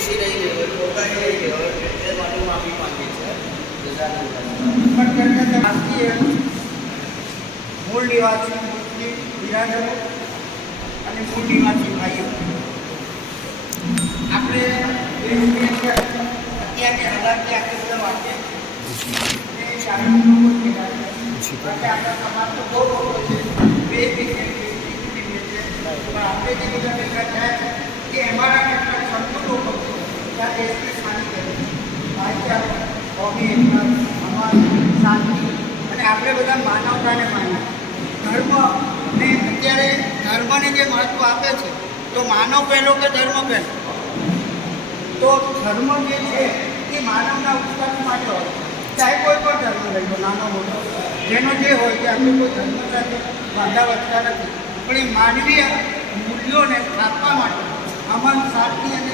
બેસી રહી હોય પોતાની રહી હોય એટલે માટે માફી માંગીએ છીએ જઝાકલ્લાહ. પણ કરીને તે ભારતીય મૂળ નિવાસી મુસ્લિમ બિરાદરો અને મૂળ નિવાસી ભાઈઓ આપણે દેશની અંદર અત્યારે હાલાકી આટલી બધા વાંચે અને શારીરિક લોકો ભેગા છે. માટે આપણા સમાજ તો બહુ મોટો છે બે બિલિયન બે બિલિયન છે પણ આપણે જે બધા ભેગા થયા છે કે એમાંના કેટલાક સંતો લોકો શાંતિ અને આપણે બધા માનવતાને માનીએ. ધર્મ ને અત્યારે ધર્મને જે મહત્ત્વ આપે છે, તો માનવ પહેલો કે ધર્મ પહેલો? તો ધર્મ જે એ માનવના ઉત્કર્ષ માટે હોય કોઈ પણ ધર્મ લઈ નાનો મોટો. જેનો જે હોય કે આપણે કોઈ ધર્મ સાથે વધતા નથી. પણ એ માનવીય મૂલ્યોને સ્થાપવા માટે અમન શાંતિ અને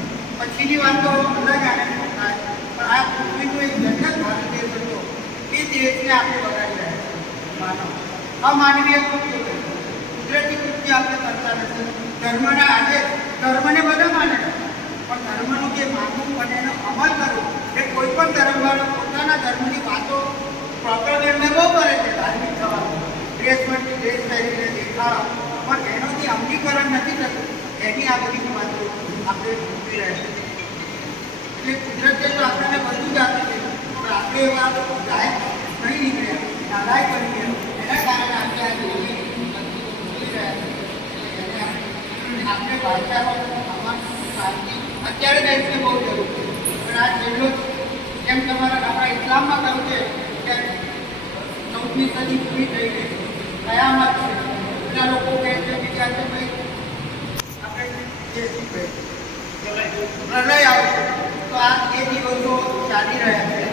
પછીની વાત તો અલગ આને થાય પણ આ પૃથ્વીનું એક જન્નત ભારત દેશ હતો એ દેશને આપણે બગાડી રહ્યા છીએ માનવ અમાનવીય કૃત્યો કરે છે. કુદરતી કૃત્ય આપણે કરતા નથી ધર્મના આજે ધર્મને બધા માને છે પણ ધર્મનું જે માનવું અને એનો અમલ કરવો એ કોઈ પણ ધર્મવાળો પોતાના ધર્મની વાતો પ્રોપેગેન્ડને બહુ કરે છે ધાર્મિક થવાનું ડ્રેસ પરથી ડ્રેસ પહેરીને દેખાડા પણ એનું જે અમલીકરણ નથી થતું એની આ બધી વાતો આપણે ભૂલી રહ્યા છે એટલે કુદરતે તો આપણને બધું જ આપી છે પણ આપણે એવા ગાયક નહીં નીકળ્યા નાદાય કરી ગયા એના કારણે આપણે આ ભૂલી આપણે વાંચામાં અત્યારે દેશને બહુ જરૂર છે પણ આ જેટલો જેમ તમારા આપણા ઇસ્લામમાં કહ્યું છે કે ચૌદમી સદી પૂરી થઈ ગઈ કયામત છે બધા લોકો કહે છે કે ભાઈ આપણે જે શું કહે પ્રલય આવશે. તો આ જે દિવસો ચાલી રહ્યા છે.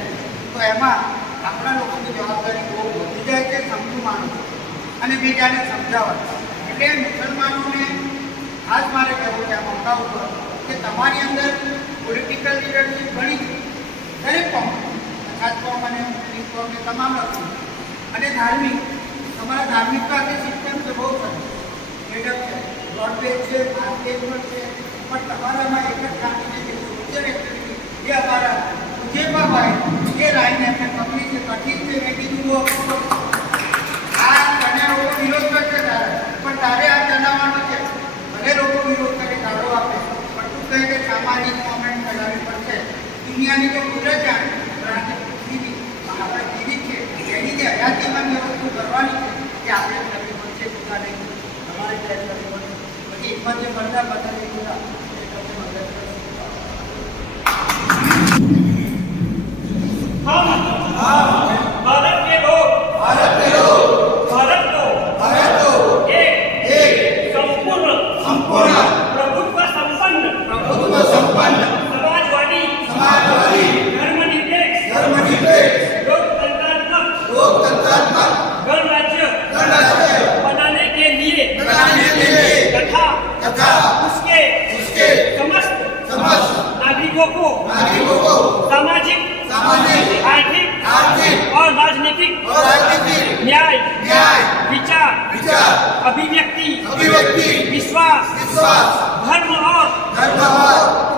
તો એમાં આપણા લોકોની જવાબદારી બહુ વધી જાય છે, સમજુ માનું અને બીજાને સમજાવવા એટલે મુસલમાનોને ખાસ મારે કહેવું છે, આ મોકા ઉપર, કે તમારી અંદર પોલિટિકલ લીડરશીપ ઘણી છે. દરેક કોમ ખાસ કોમ અને મુસ્લિમ કોમ તમામ લોકો અને ધાર્મિક, તમારા ધાર્મિક પાસે સિસ્ટમ છે બહુ સરસ છે. બ્રોડબેન્ડ છે પણ છે. પણ તમારામાં એક જ કામની જે સોશિયલ એક્ટિવિટી એ અમારા જે ભાઈ એ રાઈને એમને પકડી છે કઠિન છે મેં કીધું આ તને લોકો વિરોધ કરશે તારે. પણ તારે આ ચલાવવાનું છે. ભલે લોકો વિરોધ કરે ગાળો આપે. પણ તું કહે કે સામાજિક મોમેન્ટ ચલાવવી પડશે? દુનિયાની તો કુદરત જાણે. પણ આપણે જીવિત છે એની જે હયાતીમાં જે વસ્તુ કરવાની છે કે આપણે કરવી પડશે પોતાને మంచి పండుగ పద్ధతి కూడా Ah! तथा उसके उसके समस्त समस्त नागरिकों को नागरिकों को सामाजिक सामाजिक आर्थिक आर्थिक और राजनीतिक और राजनीतिक न्याय न्याय विचार विचार अभिव्यक्ति अभिव्यक्ति विश्वास विश्वास धर्म और धर्म और